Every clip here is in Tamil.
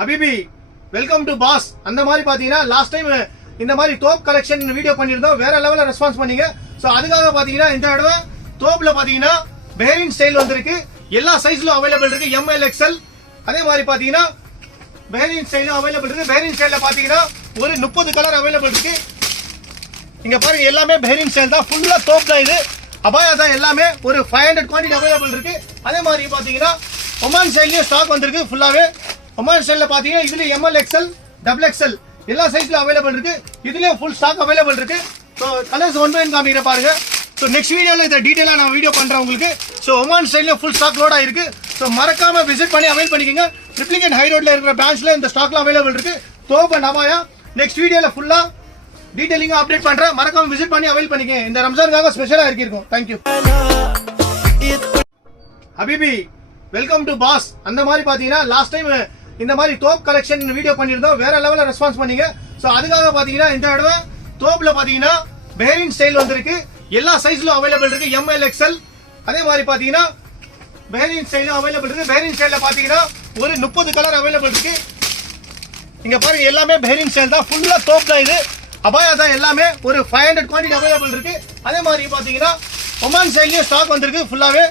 Habibi welcome to boss. அந்த மாதிரி பாத்தீங்கன்னா லாஸ்ட் டைம் இந்த மாதிரி தோப் கலெக்ஷன் வீடியோ பண்ணிருந்தோம், வேற லெவல்ல ரெஸ்பான்ஸ் பண்ணீங்க. சோ அதுக்காக பாத்தீங்கன்னா இந்த தடவை தோப்ல பாத்தீங்கன்னா பேரிங் ஸ்டைல் வந்திருக்கு. எல்லா சைஸ்லயும் அவைலபிள் இருக்கு, ML XL. அதே மாதிரி பாத்தீங்கன்னா பேரிங் ஸ்டைலும் அவைலபிள் இருக்கு. பேரிங் ஸ்டைல்ல பாத்தீங்கன்னா ஒரு 30 கலர் அவைலபிள் இருக்கு. இங்க பாருங்க, எல்லாமே பேரிங் ஸ்டைல் தான், ஃபுல்லா தோப் தான். இது அபாயா தான், எல்லாமே ஒரு 500 குவான்டிட்டி அவைலபிள் இருக்கு. அதே மாதிரி பாத்தீங்கன்னா ஒமான் ஸ்டைல்லயும் ஸ்டாக் வந்திருக்கு ஃபுல்லாவே. ஒமான் ஸ்டைல்ல பாத்தீங்கன்னா இதுல ML XL, XXL எல்லா சைஸ்ல அவைலபிள் இருக்கு. இதுலயும் ஃபுல் ஸ்டாக் அவைலபிள் இருக்கு. So colours one by one காமிக்கிற பாருங்க. சோ நெக்ஸ்ட் வீடியோல இத டீடைலா நான் வீடியோ பண்றேன் உங்களுக்கு. சோ ஒமான் ஸ்டைல்ல ஃபுல் ஸ்டாக் லோட் ஆயிருக்கு. சோ மறக்காம விசிட் பண்ணி அவைல் பண்ணிக்கங்க. ட்ரிப்ளிகேட் ஹை ரோட்ல இருக்கிற பிரான்ச்ல இந்த ஸ்டாக்லாம் அவைலபிள் இருக்கு. தோப் அண்ட் அபாயா நெக்ஸ்ட் வீடியோல ஃபுல்லா டீடைலிங்கா அப்டேட் பண்றேன். மறக்காம விசிட் பண்ணி அவைல் பண்ணிக்கங்க. இந்த ரம்ஜானுக்காக ஸ்பெஷலா இருக்கும். தேங்க்யூ ஹபிபி வெல்கம் டு பாஸ். அந்த மாதிரி பாத்தீங்கன்னா லாஸ்ட் டைம் இந்த மாதிரி தோப் கலெக்ஷன் வீடியோ பண்ணிருந்தோம், வேற லெவல்ல ரெஸ்பான்ஸ் பண்ணீங்க. சோ அதுக்காக பாத்தீங்கன்னா இந்த தடவை தோப்ல பாத்தீங்கன்னா பேரிங் ஸ்டைல் வந்திருக்கு. எல்லா சைஸ்லயும் அவைலபிள் இருக்கு, ML XL. அதே மாதிரி பாத்தீங்கன்னா பேரிங் ஸ்டைலும் அவைலபிள் இருக்கு. பேரிங் ஸ்டைல்ல பாத்தீங்கன்னா ஒரு 30 கலர் அவைலபிள் இருக்கு. இங்க பாருங்க, எல்லாமே பேரிங் ஸ்டைல் தான், ஃபுல்லா தோப் தான். இது அபாயா தான், எல்லாமே ஒரு 500 குவான்டிட்டி அவைலபிள் இருக்கு. அதே மாதிரி பாத்தீங்கன்னா ஒமான் ஸ்டைல்லயும் ஸ்டாக் வந்திருக்கு ஃபுல்லாவே.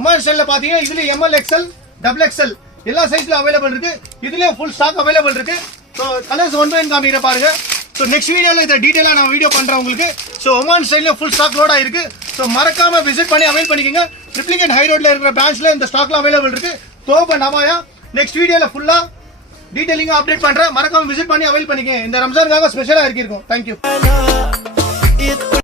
ஒமான் ஸ்டைல்ல பாத்தீங்கன்னா இதுல ML XL, XXL எல்லா சைஸ்ல அவைலபிள் இருக்கு. இதுலயும் ஃபுல் ஸ்டாக் அவைலபிள் இருக்கு. So colours one by one காமிக்கிற பாருங்க. சோ நெக்ஸ்ட் வீடியோல இத டீடைலா நான் வீடியோ பண்றேன் உங்களுக்கு. சோ ஒமான் ஸ்டைல்ல ஃபுல் ஸ்டாக் லோட் ஆயிருக்கு. சோ மறக்காம விசிட் பண்ணி அவைல் பண்ணிக்கங்க. ட்ரிப்ளிகேட் ஹை ரோட்ல இருக்கிற பிரான்ச்ல இந்த ஸ்டாக்லாம் அவைலபிள் இருக்கு. தோப் அண்ட் அபாயா நெக்ஸ்ட் வீடியோல ஃபுல்லா டீடைலிங்கா அப்டேட் பண்றேன். மறக்காம விசிட் பண்ணி அவைல் பண்ணிக்கங்க. இந்த ரம்ஜானுக்காக ஸ்பெஷலா இருக்கும். தேங்க்யூ.